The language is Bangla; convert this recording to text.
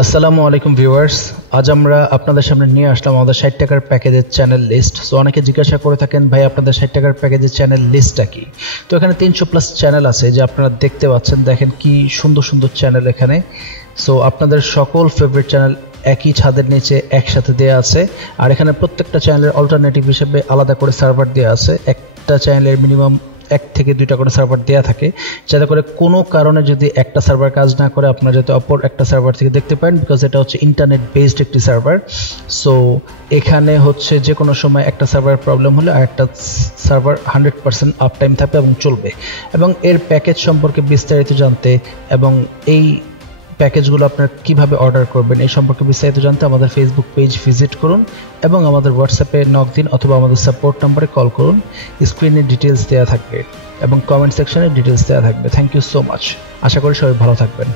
আসসালামু আলাইকুম ভিউয়ার্স, আজ আমরা আপনাদের সামনে নিয়ে আসলাম আমাদের 60 টাকার প্যাকেজের চ্যানেল লিস্ট। সো অনেকে জিজ্ঞাসা করে থাকেন ভাই আপনাদের 60 টাকার প্যাকেজের চ্যানেল লিস্টটা কি। তো এখানে 300 প্লাস চ্যানেল আছে, যে আপনারা দেখতে পাচ্ছেন, দেখেন কি সুন্দর সুন্দর চ্যানেল এখানে। সো আপনাদের সকল ফেভারিট চ্যানেল একই ছাদের নিচে একসাথে দেওয়া আছে। আর এখানে প্রত্যেকটা চ্যানেলের অল্টারনেটিভ হিসেবে আলাদা করে সার্ভার দেওয়া আছে। একটা চ্যানেলের মিনিমাম 1 থেকে 2টা করে সার্ভার দেওয়া থাকে, যাতে করে কোনো কারণে যদি একটা সার্ভার কাজ না করে আপনারা যাতে অপর একটা সার্ভার থেকে দেখতে পারেন, বিকজ এটা হচ্ছে ইন্টারনেট বেসড একটি সার্ভার। সো এখানে হচ্ছে যে কোনো সময় একটা সার্ভার প্রবলেম হলে আর একটা সার্ভার 100% আপ টাইম থাকবে এবং চলবে। এবং এর প্যাকেজ সম্পর্কে বিস্তারিত জানতে এবং এই প্যাকেজগুলো আপনারা কিভাবে অর্ডার করবেন এই সম্পর্কে বিস্তারিত জানতে আমাদের ফেসবুক পেজ ভিজিট করুন এবং আমাদের হোয়াটসঅ্যাপে নক দিন অথবা আমাদের সাপোর্ট নাম্বারে কল করুন। স্ক্রিনে ডিটেলস দেওয়া থাকবে এবং কমেন্ট সেকশনে ডিটেলস দেওয়া থাকবে। Thank you so much. আশা করি সবাই ভালো থাকবেন।